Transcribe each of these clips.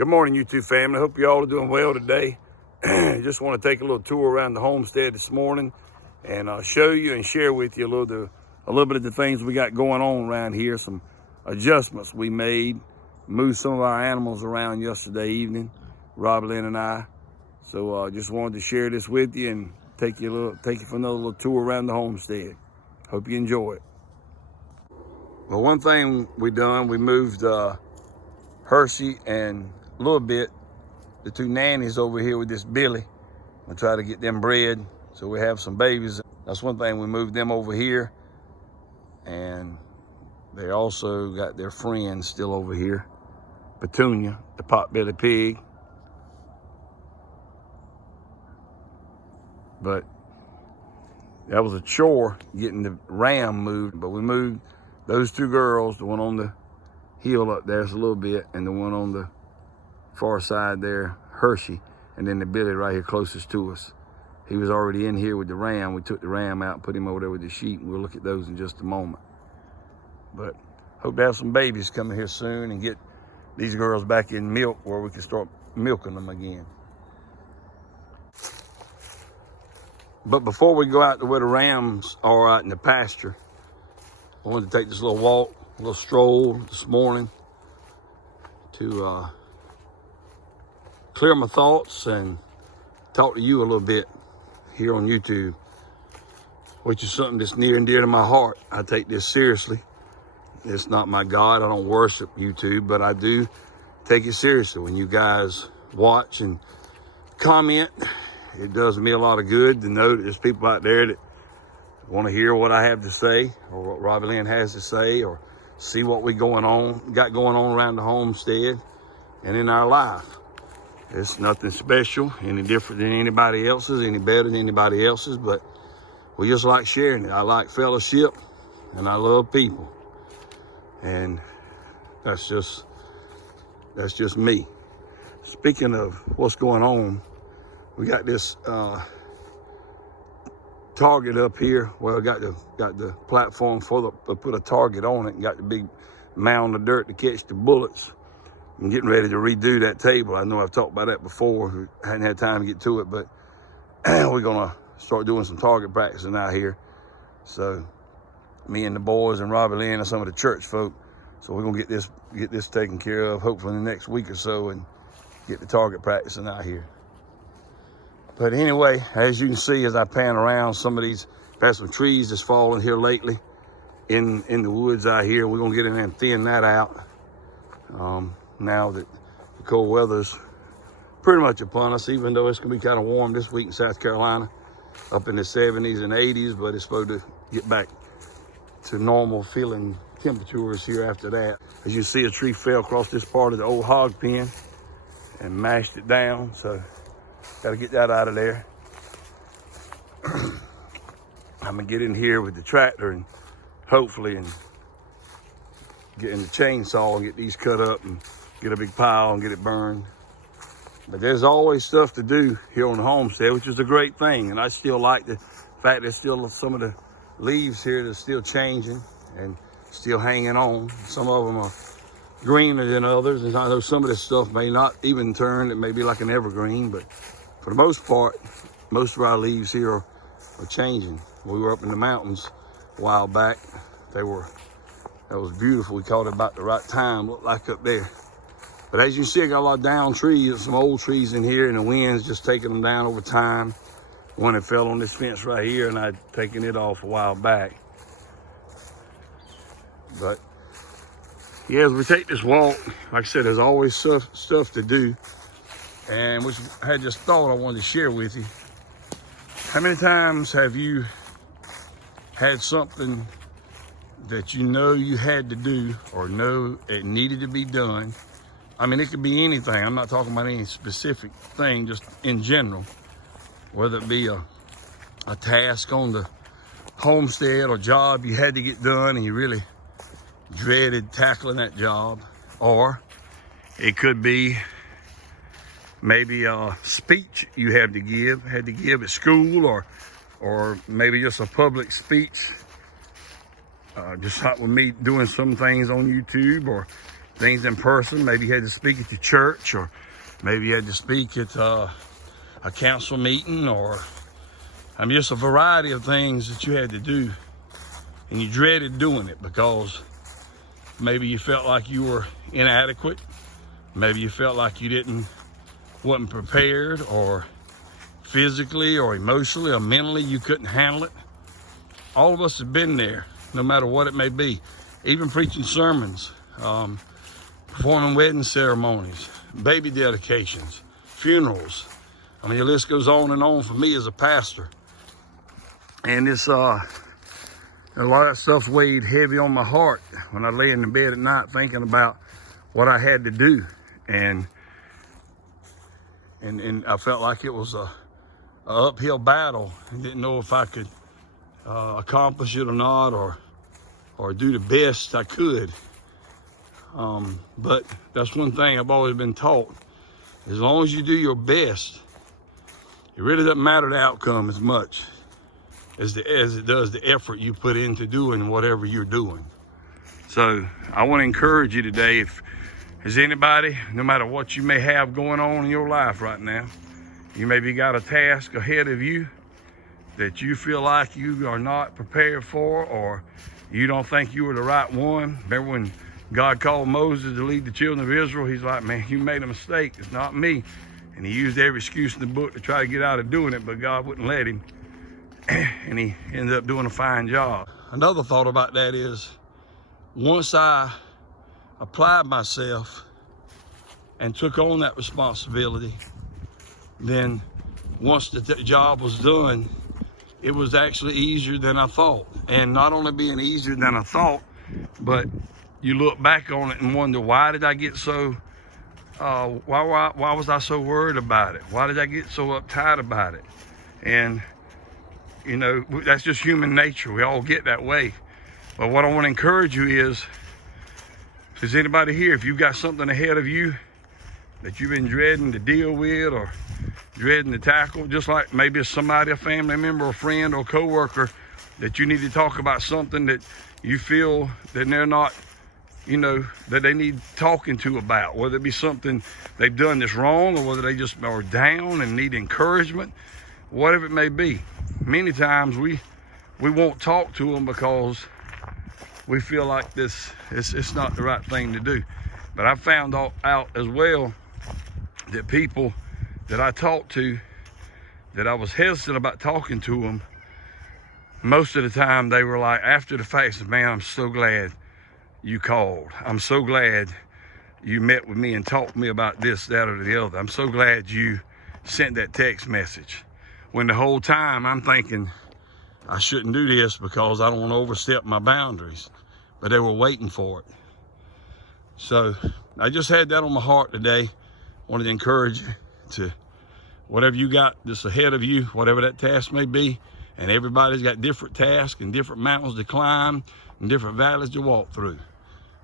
Good morning, YouTube family. Hope you all are doing well today. Just want to take a little tour around the homestead this morning and show you and share with you a little bit of the things we got going on around here. Some adjustments we made, moved some of our animals around yesterday evening, Rob Lynn and I. So just wanted to share this with you and take you for another little tour around the homestead. Hope you enjoy it. Well, one thing we moved Hershey and a little bit, the two nannies over here with this Billy. We'll try to get them bred so we have some babies. That's one thing, we moved them over here. And they also got their friends still over here. Petunia, the potbelly pig. But that was a chore getting the ram moved, but we moved those two girls, the one on the hill up there's a little bit, and the one on the far side there, Hershey, and then the Billy right here closest to us. He was already in here with the ram. We took the ram out and put him over there with the sheep, and we'll look at those in just a moment. But hope to have some babies coming here soon and get these girls back in milk where we can start milking them again. But before we go out to where the rams are out in the pasture, I wanted to take this little walk, a little stroll this morning to clear my thoughts and talk to you a little bit here on YouTube, which is something that's near and dear to my heart. I take this seriously. It's not my God. I don't worship YouTube, but I do take it seriously. When you guys watch and comment, it does me a lot of good to know that there's people out there that want to hear what I have to say or what Robbie Lynn has to say, or see what we got going on around the homestead and in our life. It's nothing special, any different than anybody else's, any better than anybody else's, but we just like sharing it. I like fellowship and I love people. And that's just me. Speaking of what's going on, we got this target up here. Well, got the platform to put a target on it, and got the big mound of dirt to catch the bullets. I'm getting ready to redo that table. I know I've talked about that before. I hadn't had time to get to it, but we're gonna start doing some target practicing out here. So me and the boys and Robbie Lynn and some of the church folk. So we're gonna get this taken care of hopefully in the next week or so and get the target practicing out here. But anyway, as you can see, as I pan around, some of these, had some trees that's fallen here lately in the woods out here. We're gonna get in there and thin that out. Now that the cold weather's pretty much upon us, even though it's gonna be kind of warm this week in South Carolina, up in the 70s and 80s, but it's supposed to get back to normal feeling temperatures here after that. As you see, a tree fell across this part of the old hog pen and mashed it down, so got to get that out of there. I'm gonna get in here with the tractor and hopefully get in the chainsaw and get these cut up and get a big pile and get it burned. But there's always stuff to do here on the homestead, which is a great thing. And I still like the fact there's still some of the leaves here that's still changing and still hanging on. Some of them are greener than others. And I know some of this stuff may not even turn. It may be like an evergreen, but for the most part, most of our leaves here are changing. We were up in the mountains a while back. That was beautiful. We caught it about the right time, looked like up there. But as you see, I got a lot of down trees, some old trees in here, and the wind's just taking them down over time. One that fell on this fence right here, and I'd taken it off a while back. But yeah, as we take this walk, like I said, there's always stuff to do. And which I had this thought I wanted to share with you. How many times have you had something that you know you had to do or know it needed to be done? I mean, it could be anything. I'm not talking about any specific thing, just in general. Whether it be a task on the homestead or job you had to get done and you really dreaded tackling that job. Or it could be maybe a speech you had to give at school, or maybe just a public speech. Just like with me doing some things on YouTube, or things in person. Maybe you had to speak at the church, or maybe you had to speak at a council meeting, or just a variety of things that you had to do. And you dreaded doing it because maybe you felt like you were inadequate. Maybe you felt like you wasn't prepared, or physically or emotionally or mentally you couldn't handle it. All of us have been there, no matter what it may be. Even preaching sermons, performing wedding ceremonies, baby dedications, funerals. The list goes on and on for me as a pastor. And it's a lot of that stuff weighed heavy on my heart when I lay in the bed at night thinking about what I had to do. And I felt like it was a uphill battle. I didn't know if I could accomplish it or not, or do the best I could. But that's one thing I've always been taught. As long as you do your best, it really doesn't matter the outcome as much as it does the effort you put into doing whatever you're doing. So I want to encourage you today, if there's anybody, no matter what you may have going on in your life right now, you maybe got a task ahead of you that you feel like you are not prepared for, or you don't think you were the right one. Remember when God called Moses to lead the children of Israel? He's like, man, you made a mistake. It's not me. And he used every excuse in the book to try to get out of doing it, but God wouldn't let him. And he ended up doing a fine job. Another thought about that is, once I applied myself and took on that responsibility, then once the job was done, it was actually easier than I thought. And not only being easier than I thought, but you look back on it and wonder, why did I get so, why was I so worried about it? Why did I get so uptight about it? And, that's just human nature. We all get that way. But what I want to encourage you is, if there's anybody here, if you've got something ahead of you that you've been dreading to deal with, or dreading to tackle, just like maybe it's somebody, a family member, a friend, or coworker, that you need to talk about something that you feel that they're not, that they need talking to about, whether it be something they've done that's wrong, or whether they just are down and need encouragement, whatever it may be. Many times we won't talk to them because we feel like it's not the right thing to do. But I found out as well that people that I talked to, that I was hesitant about talking to them, most of the time they were like, after the fact, said, man, I'm so glad you called. I'm so glad you met with me and talked to me about this, that, or the other. I'm so glad you sent that text message. When the whole time I'm thinking, I shouldn't do this because I don't want to overstep my boundaries. But they were waiting for it. So I just had that on my heart today. Wanted to encourage you to, whatever you got that's ahead of you, whatever that task may be, and everybody's got different tasks and different mountains to climb and different valleys to walk through.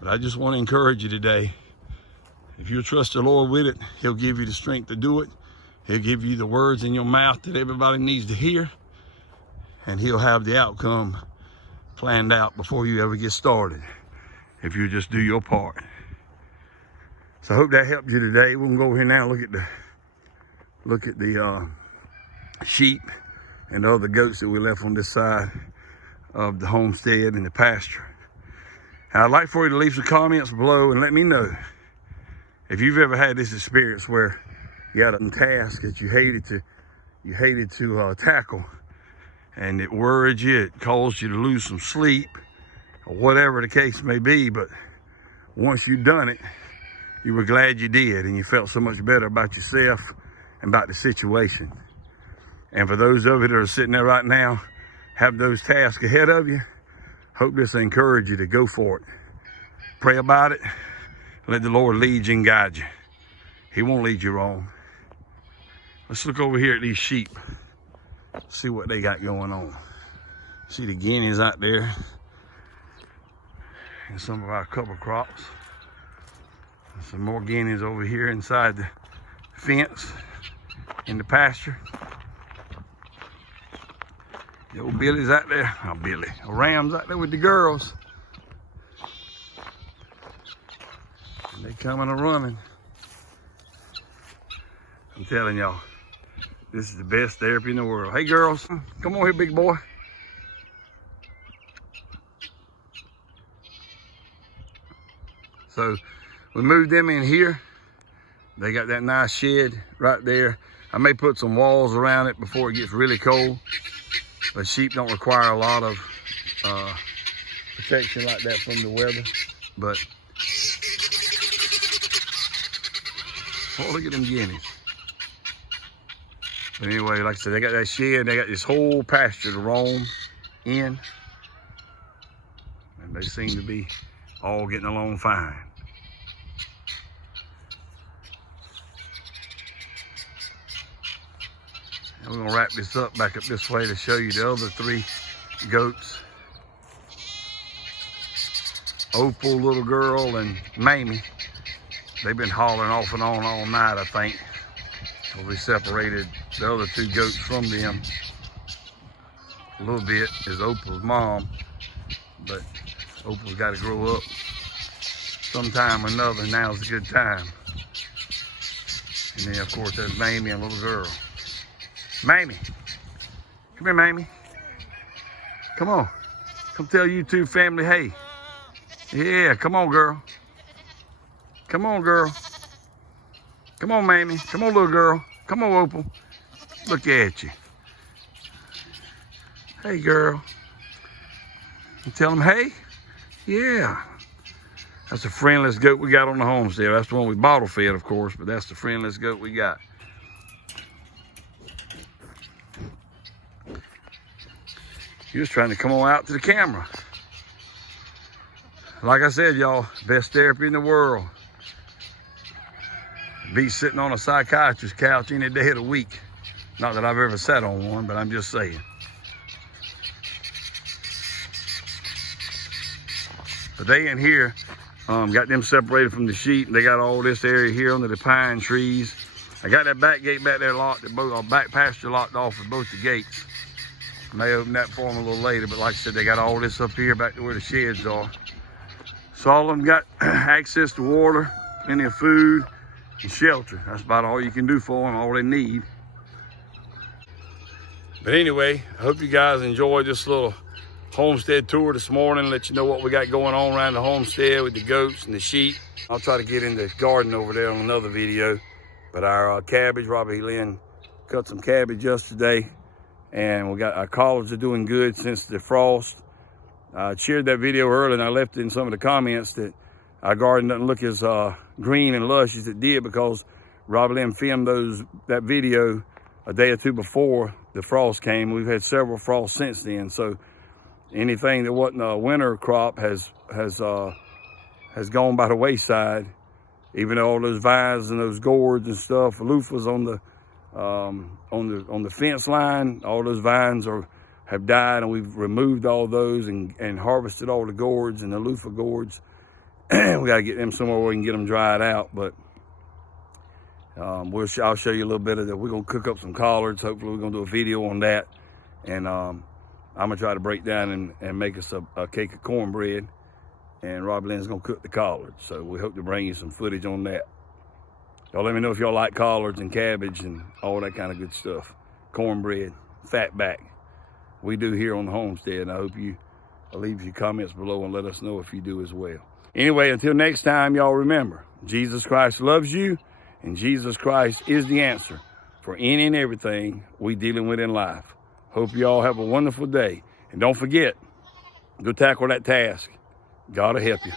But I just want to encourage you today, if you trust the Lord with it, he'll give you the strength to do it. He'll give you the words in your mouth that everybody needs to hear, and he'll have the outcome planned out before you ever get started, if you just do your part. So I hope that helped you today. We're gonna go over here now and look at the sheep and the other goats that we left on this side of the homestead and the pasture. And I'd like for you to leave some comments below and let me know if you've ever had this experience where you had a task that you hated to tackle, and it worried you, it caused you to lose some sleep, or whatever the case may be. But once you've done it, you were glad you did, and you felt so much better about yourself and about the situation. And for those of you that are sitting there right now, have those tasks ahead of you, hope this will encourage you to go for it. Pray about it. Let the Lord lead you and guide you. He won't lead you wrong. Let's look over here at these sheep. See what they got going on. See the guineas out there and some of our cover crops. And some more guineas over here inside the fence in the pasture. The old Billy's out there. Oh, Billy. The Ram's out there with the girls. They coming and running. I'm telling y'all, this is the best therapy in the world. Hey girls, come on here, big boy. So we moved them in here. They got that nice shed right there. I may put some walls around it before it gets really cold. But sheep don't require a lot of protection like that from the weather. But, oh, look at them guineas. But anyway, like I said, they got that shed. They got this whole pasture to roam in. And they seem to be all getting along fine. And we're gonna wrap this up back up this way to show you the other 3 goats. Opal, little girl, and Mamie. They've been hollering off and on all night, I think. So we separated the other 2 goats from them a little bit. Is Opal's mom, but Opal's got to grow up sometime or another. Now's a good time. And then, of course, there's Mamie and little girl. Mamie, come here, Mamie. Come on. Come tell YouTube family, hey. Yeah, come on, girl. Come on, girl. Come on, Mamie. Come on, little girl. Come on, Opal. Look at you. Hey, girl. You tell them, hey? Yeah. That's the friendliest goat we got on the homestead. That's the one we bottle fed, of course, but that's the friendliest goat we got. He was trying to come on out to the camera. Like I said, y'all, best therapy in the world. Be sitting on a psychiatrist's couch any day of the week. Not that I've ever sat on one, but I'm just saying. But they in here, got them separated from the sheep. They got all this area here under the pine trees. I got that back gate back there locked, back pasture locked off with both the gates. May open that for them a little later, but like I said, they got all this up here back to where the sheds are. So all of them got access to water, plenty of food, and shelter. That's about all you can do for them, all they need. But anyway, I hope you guys enjoyed this little homestead tour this morning. Let you know what we got going on around the homestead with the goats and the sheep. I'll try to get in the garden over there on another video. But our cabbage, Robbie Lynn cut some cabbage yesterday. And we got our collards are doing good since the frost. I shared that video earlier and I left in some of the comments that our garden doesn't look as green and lush as it did because Robbie Lynn filmed that video a day or 2 before the frost came. We've had several frosts since then. So anything that wasn't a winter crop has gone by the wayside. Even though all those vines and those gourds and stuff, loofahs on the fence line, all those vines have died, and we've removed all those and harvested all the gourds and the loofah gourds. We got to get them somewhere where we can get them dried out. But I'll show you a little bit of that. We're gonna cook up some collards. Hopefully, we're gonna do a video on that, and I'm gonna try to break down and make us a cake of cornbread. And Robbie Lynn's gonna cook the collards. So we hope to bring you some footage on that. Y'all let me know if y'all like collards and cabbage and all that kind of good stuff. Cornbread, fatback. We do here on the homestead, and I hope you leave your comments below and let us know if you do as well. Anyway, until next time, y'all remember, Jesus Christ loves you, and Jesus Christ is the answer for any and everything we dealing with in life. Hope you all have a wonderful day. And don't forget, go tackle that task. God will help you.